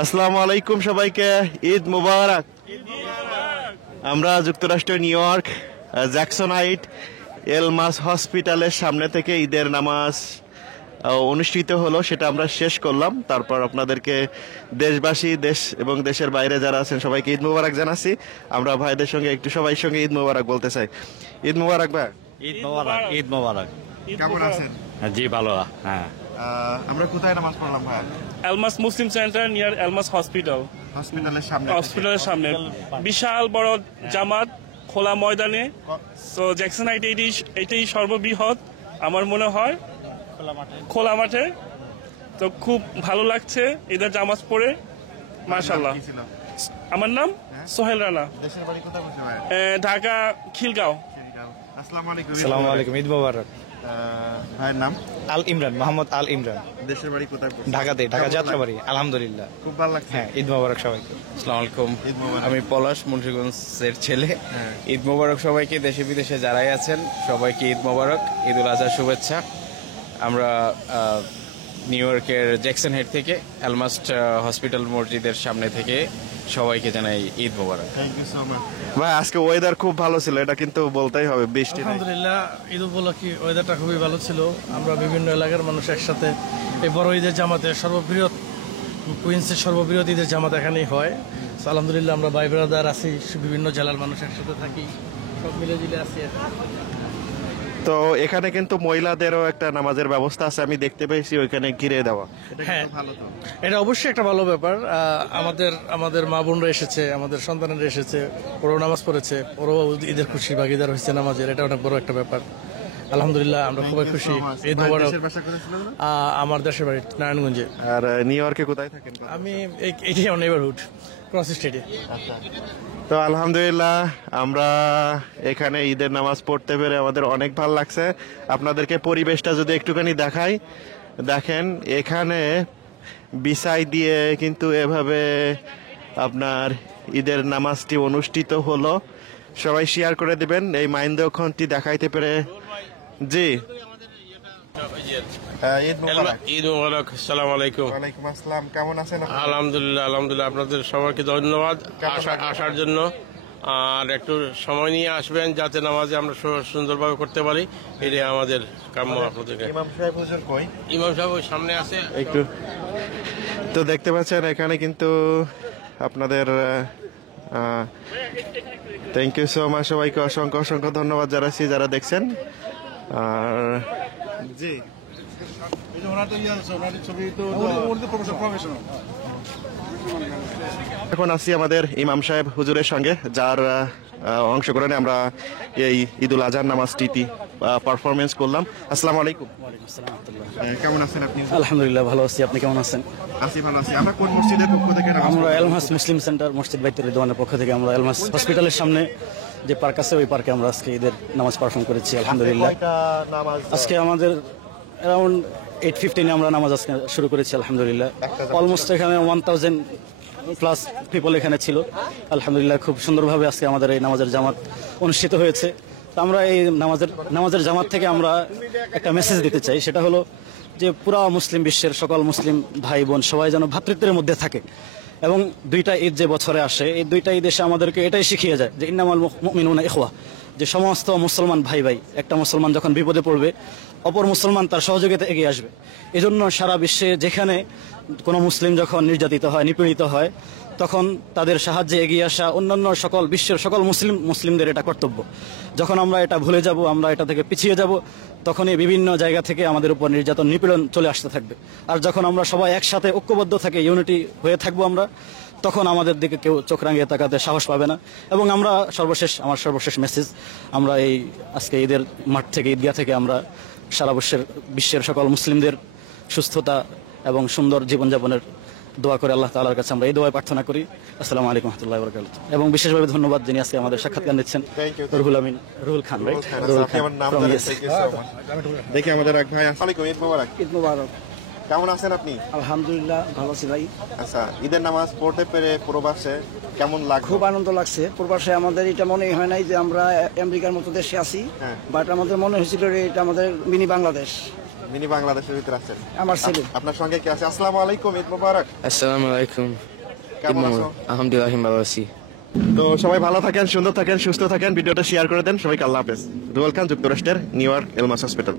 আসসালামু আলাইকুম সবাইকে, ঈদ মুবারক। আমরা যুক্তরাষ্ট্রের নিউ ইয়র্ক জ্যাকসন হাইট এলমাস হসপিটালের সামনে থেকে ঈদের নামাজ অনুষ্ঠিত হলো, সেটা আমরা শেষ করলাম। তারপর আপনাদেরকে দেশবাসী, দেশ এবং দেশের বাইরে যারা আছেন সবাইকে ঈদ মুবারক জানাচ্ছি। আমরা ভাইদের সঙ্গে একটু সবাই সঙ্গে ঈদ মুবারক বলতে চাই। ঈদ মুবারক ভাই। ঈদ মোবারক, ঈদ মোবারক। কেমন আছেন? জি ভালো। হ্যাঁ, আমরা কোথায় নামাজ পড়লাম ভাই? এলমাস মুসলিম সেন্টার নিয়ার এলমাস হসপিটাল, হসপিটালের সামনে বিশাল বড় জামাত খোলা ময়দানে। তো জ্যাকসন হাইট এটাই সর্ববৃহৎ আমার মনে হয় খোলা মাঠে। তো খুব ভালো লাগছে ঈদের জামাত পড়ে, মাশাআল্লাহ। আমার নাম সোহেল রানা, দেশের বাড়ি কোথায় বসে ভাই? ঢাকা খিলগাঁও। আসসালামু আলাইকুম। আসসালামু আলাইকুম, ঈদ মোবারক। ভাইয়ের নাম? আল ইমরান, মোহাম্মদ আল ইমরান। দেশের বাড়ি কোথায়? ঢাকাতে, ঢাকা যাত্রাবাড়ি। আলহামদুলিল্লাহ খুব ভালো লাগছে। হ্যাঁ, ঈদ মোবারক সবাইকে। আসসালামু আলাইকুম। ঈদ মোবারক। আমি পলাশ, মুন্সিগঞ্জের ছেলে। হ্যাঁ। ঈদ মোবারক সবাইকে, দেশে বিদেশে যারাই আছেন সবাইকে ঈদ মোবারক, ঈদ উল আজহার শুভেচ্ছা। আমরা নিউ ইয়র্কের জ্যাকসন হেড থেকে এলমাস্ট হসপিটাল মসজিদের সামনে থেকে সবাইকে জানাই ঈদ মোবারক। থ্যাংক ইউ সো মাচ ভাই। আজকে ওয়েদার খুব ভালো ছিল, এটা কিন্তু বলতেই হবে, বৃষ্টি নেই। আলহামদুলিল্লাহ, ঈদ উপলক্ষে ওয়েদারটা খুবই ভালো ছিল। আমরা বিভিন্ন এলাকার মানুষ একসাথে এই বড় ঈদের জামাতে সর্ববৃহৎ কুইন্সের সর্ববৃহৎ ঈদের জামাত এখানেই হয়। তো আলহামদুলিল্লাহ আমরা ভাই ব্রাদার আছি, বিভিন্ন জেলার মানুষ একসাথে থাকি, সব মিলে জিলে আছি। তো এখানে কিন্তু মহিলাদেরও একটা নামাজের ব্যবস্থা আছে, আমি দেখতে পেয়েছি ওইখানে ঘিরে দেওয়া। হ্যাঁ, এটা অবশ্যই একটা ভালো ব্যাপার। আমাদের মা বোনরা এসেছে, আমাদের সন্তানেরা এসেছে, ওরাও নামাজ পড়েছে, ওরাও ঈদের খুশি ভাগিদার হয়েছে নামাজের। এটা অনেক বড় একটা ব্যাপার। আলহামদুলিল্লাহ, আমরা খুবই খুশি। ঈদ মোবারক। আমার দেশের বাড়ি নারায়ণগঞ্জে। আর নিউ ইয়র্কে কোথায় থাকেন? আমি এইটাই আমার নেইবারহুড, ক্রস স্ট্রিটে। তো আলহামদুলিল্লাহ, আমরা এখানে ঈদের নামাজ পড়তে পেরে আমাদের অনেক ভালো লাগছে। আপনাদেরকে পরিবেশটা যদি একটুখানি দেখাই, দেখেন এখানে বিছাই দিয়ে কিন্তু এভাবে আপনার ঈদের নামাজটি অনুষ্ঠিত হলো। সবাই শেয়ার করে দিবেন এই মাইন্দ্রক্ষণটি দেখাইতে পেরে। জি, ঈদ মুবারক। ঈদ মোবারক। আসসালামু আলাইকুম। ওয়ালাইকুম আসসালাম। কেমন আছেন? আলহামদুলিল্লাহ, আলহামদুলিল্লাহ। আপনাদের সবাইকে ধন্যবাদ আসার জন্য। আর একটু সময় নিয়ে আসবেন যাতে নামাজে আমরা সুন্দরভাবে করতে পারি, এটাই আমাদের কাম্য আপনাদেরকে। ইমাম সাহেব হুজুর কই? ইমাম সাহেব ওই সামনে আছে একটু। তো দেখতে পাচ্ছেন এখানে কিন্তু আপনাদের থ্যাংক ইউ সো মাচ, সবাইকে অসংখ্য অসংখ্য ধন্যবাদ জানাচ্ছি যারা দেখছেন। আর জি, এখন আছি আমাদের ইমাম সাহেব হুজুরের সঙ্গে, যার অংশগ্রহণে আমরা এই ঈদুল আজহার নামাজটি পারফরমেন্স করলাম। আসসালামু আলাইকুম। কেমন আছেন আপনি? আলহামদুলিল্লাহ ভালো আছি, আপনি কেমন আছেন? আছি, ভালো আছি। আমরা কোন মসজিদের পক্ষ থেকে? আমরা এলমাস মুসলিম সেন্টার, মসজিদ বাইতুর রিদওয়ানের পক্ষ থেকে আমরা এলমাস হসপিটালের সামনে যে পার্ক আছে, ওই পার্কে আমরা আজকে ঈদের নামাজ পারফর্ম করেছি। আলহামদুলিল্লাহ, আজকে আমাদের অ্যারাউন্ড 8:15 আমরা নামাজ আজকে শুরু করেছি। আলহামদুলিল্লাহ, অলমোস্ট এখানে 1000 প্লাস পিপল এখানে ছিল। আলহামদুলিল্লাহ, খুব সুন্দরভাবে আজকে আমাদের এই নামাজের জামাত অনুষ্ঠিত হয়েছে। তো আমরা এই নামাজের জামাত থেকে আমরা একটা মেসেজ দিতে চাই, সেটা হলো যে পুরা মুসলিম বিশ্বের সকল মুসলিম ভাই বোন সবাই যেন ভ্রাতৃত্বের মধ্যে থাকে। এবং দুইটা ঈদ যে বছরে আসে, এই দুইটা ঈদ এসে আমাদেরকে এটাই শিখিয়ে যায় যে ইন্নামাল মুমিনুনা ইখওয়া, যে সমস্ত মুসলমান ভাই ভাই, একটা মুসলমান যখন বিপদে পড়বে অপর মুসলমান তার সহযোগিতা এগিয়ে আসবে। এজন্য সারা বিশ্বে যেখানে কোনো মুসলিম যখন নির্যাতিত হয়, নিপীড়িত হয়, তখন তাদের সাহায্যে এগিয়ে আসা অন্যান্য বিশ্বের সকল মুসলিমদের এটা কর্তব্য। যখন আমরা এটা ভুলে যাব, আমরা এটা থেকে পিছিয়ে যাব, তখনই বিভিন্ন জায়গা থেকে আমাদের উপর নির্যাতন, নিপীড়ন চলে আসতে থাকবে। আর যখন আমরা সবাই একসাথে ঐক্যবদ্ধ থাকি, ইউনিটি হয়ে থাকবো আমরা, তখন আমাদের দিকে কেউ চোখ রাঙিয়ে তাকাতে সাহস পাবে না। এবং আমরা আমার সর্বশেষ মেসেজ, আমরা এই আজকে ঈদের মাঠ থেকে, ঈদগাহ থেকে আমরা সারা বিশ্বের সকল মুসলিমদের সুস্থতা এবং সুন্দর জীবনযাপনের দোয়া করে আল্লাহ তাআলার কাছে আমরা এই দোয়া প্রার্থনা করি। আসসালামু আলাইকুম ওয়া রাহমাতুল্লাহি ওয়া বারাকাতুহু। এবং বিশেষভাবে ধন্যবাদ যিনি আজকে আমাদের সাক্ষাৎকার নিচ্ছেন, রুহুল খান। দেখি আমাদের এক ভাই। আসসালামু আলাইকুম, ঈদ মুবারক। ঈদ মুবারক। কেমন আছেন আপনি? আলহামদুলিল্লাহ ভালো আছি ভাই। আচ্ছা, ঈদের নামাজ পড়তে পেরে প্রবাসে কেমন লাগছে? খুব আনন্দ লাগছে। প্রবাসে আমাদের এটা মনে হয় নাই যে আমরা আমেরিকার মতো দেশে আছি, বাট আমাদের মনে হয়েছিল এটা আমাদের মিনি বাংলাদেশ। মিনি বাংলাদেশের ভিতরে আছেন। আমার ছেলে। আপনার সঙ্গে কি আছে? আসসালামু আলাইকুম, ঈদ মোবারক। আসসালামু আলাইকুম। কেমন আছো? আলহামদুলিল্লাহ আমি ভালো আছি। তো সবাই ভালো থাকেন, সুন্দর থাকেন, সুস্থ থাকেন। ভিডিওটা শেয়ার করে দেন সবাইকে। আল্লাহ হাফেজ। রুয়েল খান, যুক্তরাষ্ট্রের নিউ ইয়র্ক এলমাস হসপিটাল।